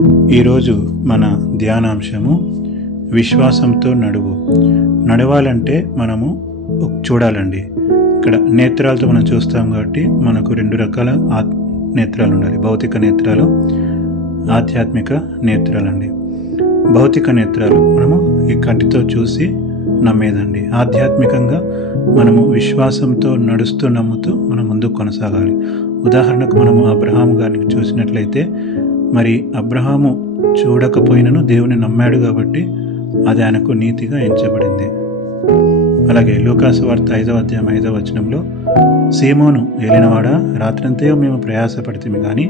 ఈరోజు మన ధ్యానాంశము విశ్వాసంతో నడువు. నడవాలంటే మనము చూడాలండి. ఇక్కడ నేత్రాలతో మనం చూస్తాం కాబట్టి మనకు రెండు రకాల నేత్రాలు ఉండాలి. భౌతిక నేత్రాలు, ఆధ్యాత్మిక నేత్రాలండి. భౌతిక నేత్రాలు మనము ఈ కంటితో చూసి నమ్మేదండి. ఆధ్యాత్మికంగా మనము విశ్వాసంతో నడుస్తూ నమ్ముతూ మనం ముందుకు కొనసాగాలి. ఉదాహరణకు మనము అబ్రహాము గారిని చూసినట్లయితే, మరి అబ్రహాము చూడకపోయినను దేవుని నమ్మాడు కాబట్టి అది ఆయనకు నీతిగా ఎంచబడింది. అలాగే లూకాసు వార్త 5వ అధ్యాయం 5వ వచనంలో, సీమోను ఏలినవాడా, రాత్రంతా మేము ప్రయాసపడితేమి కానీ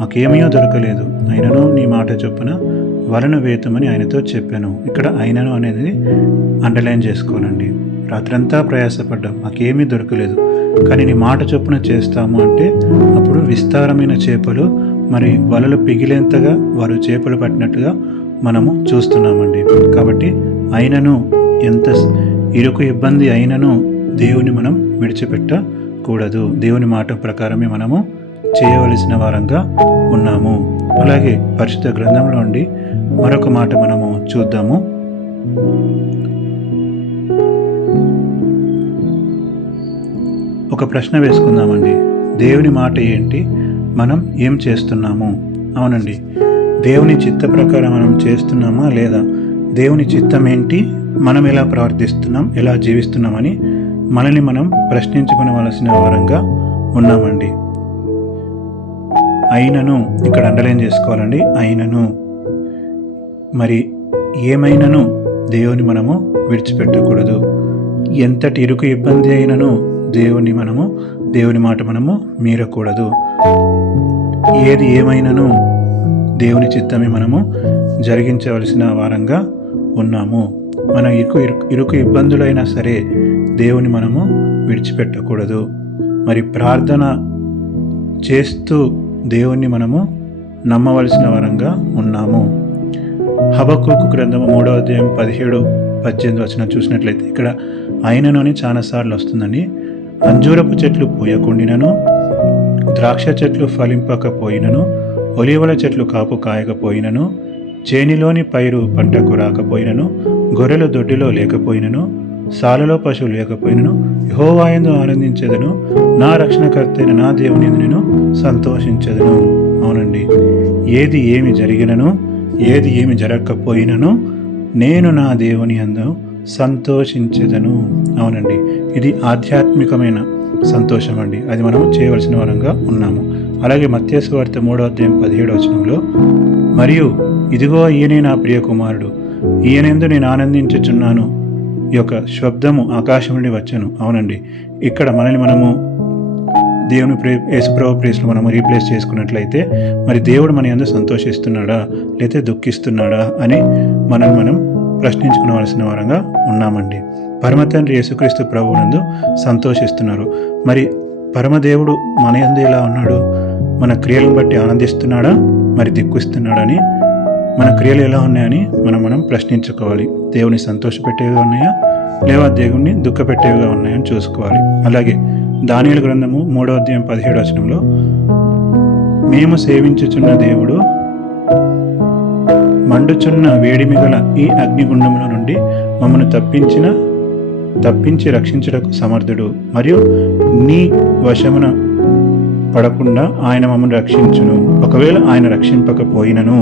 మాకేమీ దొరకలేదు, అయినను నీ మాట చొప్పున వలను వేతమని ఆయనతో చెప్పాను. ఇక్కడ అయినను అనేది అండర్లైన్ చేసుకోవాలండి. రాత్రంతా ప్రయాసపడ్డాం, మాకేమీ దొరకలేదు, కానీ నీ మాట చొప్పున చేస్తాము అంటే అప్పుడు విస్తారమైన చేపలు, మరి వలలు పిగిలేంతగా వారు చేపలు పట్టినట్టుగా మనము చూస్తున్నామండి. కాబట్టి అయినను, ఎంత ఇరుకు ఇబ్బంది అయినను దేవుని మనం విడిచిపెట్టకూడదు. దేవుని మాట ప్రకారమే మనము చేయవలసిన వారంగా ఉన్నాము. అలాగే పరిశుద్ధ గ్రంథంలో నుండి మరొక మాట మనము చూద్దాము. ఒక ప్రశ్న వేసుకుందామండి. దేవుని మాట ఏంటి? మనం ఏం చేస్తున్నాము? అవునండి, దేవుని చిత్త ప్రకారం మనం చేస్తున్నామా లేదా? దేవుని చిత్తం ఏంటి? మనం ఎలా ప్రవర్తిస్తున్నాం, ఎలా జీవిస్తున్నామని మనల్ని మనం ప్రశ్నించుకోవలసిన వారంగా ఉన్నామండి. అయినను ఇక్కడ అండర్లైన్ చేసుకోవాలండి. అయినను, మరి ఏమైనను దేవుని మనము విడిచిపెట్టకూడదు. ఎంతటి ఇరుకు ఇబ్బంది అయినను దేవుని మాట మనము మీరకూడదు. ఏది ఏమైనను దేవుని చిత్తమే మనము జరిగించవలసిన వారంగా ఉన్నాము. మన ఇరుకు ఇబ్బందులైనా సరే దేవుని మనము విడిచిపెట్టకూడదు. మరి ప్రార్థన చేస్తూ దేవుణ్ణి మనము నమ్మవలసిన వారంగా ఉన్నాము. హబక్కూకు గ్రంథము 3వ అధ్యాయం 17-18 వచనం చూసినట్లయితే ఇక్కడ అయినను అని చాలాసార్లు వస్తుందండి. అంజూరపు చెట్లు పూయకుండినను, ద్రాక్ష చెట్లు ఫలింపకపోయినను, ఒలీవల చెట్లు కాపు కాయకపోయినను, చేనిలోని పైరు పంటకు రాకపోయినను, గొర్రెలు దొడ్డిలో లేకపోయినను, సాలలో పశువు లేకపోయినను, యెహోవాయందు ఆనందించెదను, నా రక్షణకర్తైన నా దేవుని యందు నేను సంతోషించెదను. అవునండి, ఏది ఏమి జరిగినను, ఏది ఏమి జరగకపోయినను నేను నా దేవుని యందు సంతోషించెదను. అవునండి, ఇది ఆధ్యాత్మికమైన సంతోషం అండి. అది మనం చేయవలసిన వారంగా ఉన్నాము. అలాగే మత్తయి సువార్త 3వ అధ్యాయం 17వ వచనంలో, మరియు ఇదిగో ఈయనే నా ప్రియ కుమారుడు, ఈయనందు నేను ఆనందించుచున్నాను, ఈ యొక్క శబ్దము ఆకాశం నుండి వచ్చను. అవునండి, ఇక్కడ మనల్ని మనము దేవుని యేసుప్రభు ప్రేస్లో మనము రీప్లేస్ చేసుకున్నట్లయితే, మరి దేవుడు మన యందు సంతోషిస్తున్నాడా లేకపోతే దుఃఖిస్తున్నాడా అని మనం ప్రశ్నించుకోవాల్సిన వారంగా ఉన్నామండి. పరమతండ్రి యేసుక్రీస్తు ప్రభువునందు సంతోషిస్తున్నారు. మరి పరమదేవుడు మన యందు ఎలా ఉన్నాడు? మన క్రియలను బట్టి ఆనందిస్తున్నాడా, మరి దుఃఖిస్తున్నాడని, మన క్రియలు ఎలా ఉన్నాయని మనం ప్రశ్నించుకోవాలి. దేవుని సంతోషపెట్టేవిగా ఉన్నాయా లేదా దేవుణ్ణి దుఃఖపెట్టేవిగా ఉన్నాయని చూసుకోవాలి. అలాగే దానియేలు గ్రంథము 3వ అధ్యాయం 17వ వచనంలో, మేము సేవించుచున్న దేవుడు మండుచున్న వేడిమిగల ఈ అగ్నిగుండముల నుండి మమ్మను తప్పించి రక్షించుటకు సమర్థుడు, మరియు నీ వశమున పడకుండా ఆయన మమ్మల్ని రక్షించును. ఒకవేళ ఆయన రక్షింపకపోయినను,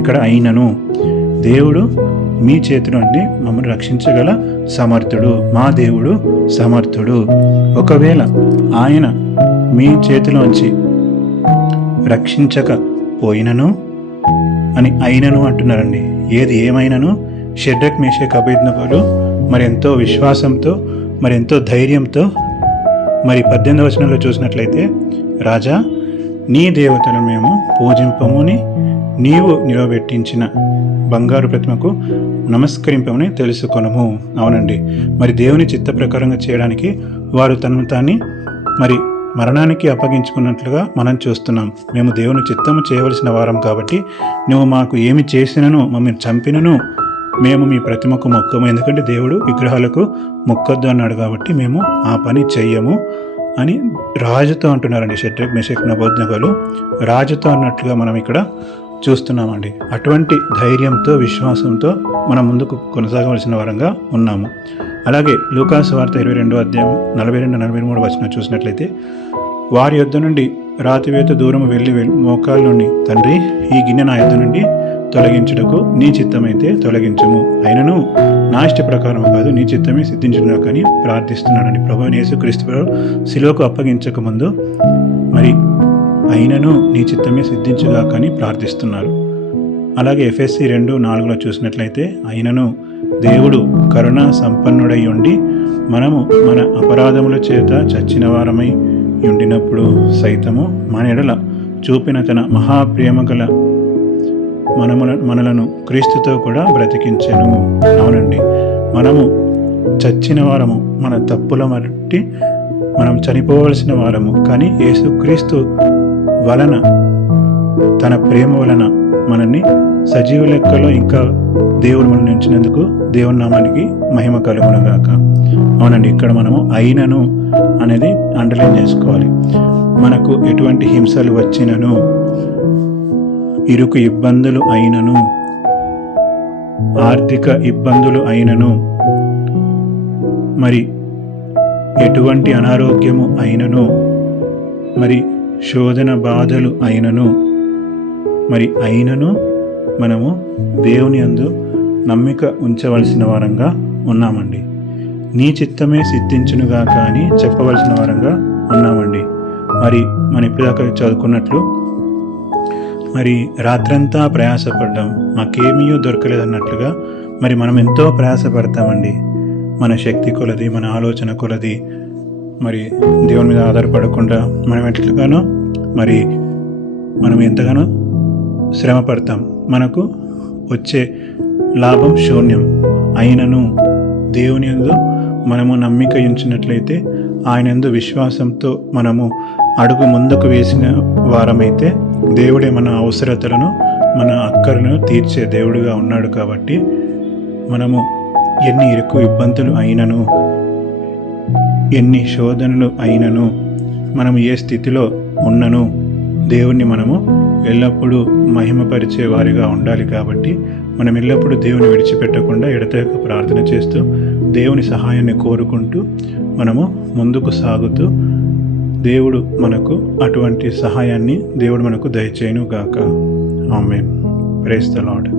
ఇక్కడ అయినను, దేవుడు మీ చేతి నుండి మమ్మల్ని రక్షించగల సమర్థుడు. మా దేవుడు సమర్థుడు. ఒకవేళ ఆయన మీ చేతిలోంచి రక్షించకపోయినను అని అయినను అంటున్నారండి. ఏది ఏమైనను షడ్రక్, మేషక్, అబేద్నెగోలు మరి ఎంతో విశ్వాసంతో, మరి ఎంతో ధైర్యంతో, మరి 18వ వచనంలో చూసినట్లయితే, రాజా నీ దేవతలను మేము పూజింపముని నీవు నిలబెట్టించిన బంగారు ప్రతిమకు నమస్కరింపమని తెలుసుకొనము. అవునండి, మరి దేవుని చిత్త ప్రకారంగా చేయడానికి వారు తనను తాన్ని మరి మరణానికి అప్పగించుకున్నట్లుగా మనం చూస్తున్నాం. మేము దేవుని చిత్తము చేయవలసిన వారం కాబట్టి నువ్వు మాకు ఏమి చేసినను, మమ్మల్ని చంపినను మేము మీ ప్రతిమకు మొక్కము, ఎందుకంటే దేవుడు విగ్రహాలకు మొక్కొద్దు అన్నాడు కాబట్టి మేము ఆ పని చెయ్యము అని రాజుతో అంటున్నారండి. షడ్రక్, మెషక్, అబేద్నెగోలు రాజుతో అన్నట్లుగా మనం ఇక్కడ చూస్తున్నామండి. అటువంటి ధైర్యంతో, విశ్వాసంతో మనం ముందుకు కొనసాగవలసిన వారంగా ఉన్నాము. అలాగే లూకాసు వార్త 22వ అధ్యాయం 42-43 వచనం చూసినట్లయితే, వారి యొద్ద నుండి రాతివేత దూరం వెళ్ళి మోకాళ్ళ నుండి, తండ్రి, ఈ గిన్నె నా యొద్ద నుండి తొలగించుటకు నీ చిత్తమైతే తొలగించము, అయినను నా ఇష్ట ప్రకారం కాదు, నీ చిత్తమే సిద్ధించుగా కానీ ప్రార్థిస్తున్నాడండి. ప్రభువైన యేసుక్రీస్తు శిలువకు అప్పగించక ముందు మరి అయినను నీ చిత్తమే సిద్ధించుగా కానీ ప్రార్థిస్తున్నారు. అలాగే ఎఫెసీ 2:4 చూసినట్లయితే, అయినను దేవుడు కరుణా సంపన్నుడై ఉండి మనము మన అపరాధముల చేత చచ్చిన వారమై ఉండినప్పుడు సైతము మన ఎడల చూపిన తన మహాప్రేమ గల మనలను క్రీస్తుతో కూడా బ్రతికించెను. అవునండి, మనము చచ్చిన వారము, మన తప్పుల బట్టి మనం చనిపోవలసిన వారము, కానీ యేసుక్రీస్తు వలన, తన ప్రేమ వలన మనల్ని సజీవ లెక్కలో ఇంకా దేవుడు మనల్ని ఉంచినందుకు దేవుని నామానికి మహిమ కలుగునుగాక. అవునండి, ఇక్కడ మనము అయినను అనేది అండర్లైన్ చేసుకోవాలి. మనకు ఎటువంటి హింసలు వచ్చినను, ఇరుకు ఇబ్బందులు అయినను, ఆర్థిక ఇబ్బందులు అయినను, మరి ఎటువంటి అనారోగ్యము అయినను, మరి శోధన బాధలు అయినను, మరి అయినను మనము దేవుని యందు నమ్మిక ఉంచవలసిన వారంగా ఉన్నామండి. నీ చిత్తమే సిద్ధించునుగా కానీ చెప్పవలసిన వారంగా ఉన్నామండి. మరి మనం ఇప్పటిదాకా చదువుకున్నట్లు, మరి రాత్రంతా ప్రయాసపడ్డాం, మాకేమీ దొరకలేదన్నట్లుగా మరి మనం ఎంతో ప్రయాసపడతామండి. మన శక్తి కొలది, మన ఆలోచన కొలది, మరి దేవుని మీద ఆధారపడకుండా మనం ఎట్లుగానో మరి మనం ఎంతగానో శ్రమ పడతాం, మనకు వచ్చే లాభం శూన్యం. అయినను దేవుని యందు మనము నమ్మిక ఉంచినట్లయితే, ఆయన యందు విశ్వాసంతో మనము అడుగు ముందుకు వేసిన వారమైతే, దేవుడే మన అవసరతలను, మన అక్కర్లను తీర్చే దేవుడుగా ఉన్నాడు. కాబట్టి మనము ఎన్ని ఇరుకు ఇబ్బందులు అయినను, ఎన్ని శోధనలు అయినను, మనం ఏ స్థితిలో ఉన్నను, దేవుణ్ణి మనము ఎల్లప్పుడూ మహిమపరిచే వారిగా ఉండాలి. కాబట్టి మనం ఎల్లప్పుడూ దేవుని విడిచిపెట్టకుండా ఎడతెగక ప్రార్థన చేస్తూ, దేవుని సహాయాన్ని కోరుకుంటూ మనము ముందుకు సాగుతూ, దేవుడు మనకు అటువంటి సహాయాన్ని దేవుడు మనకు దయచేయును గాక. ఆమేన్. Praise the lord.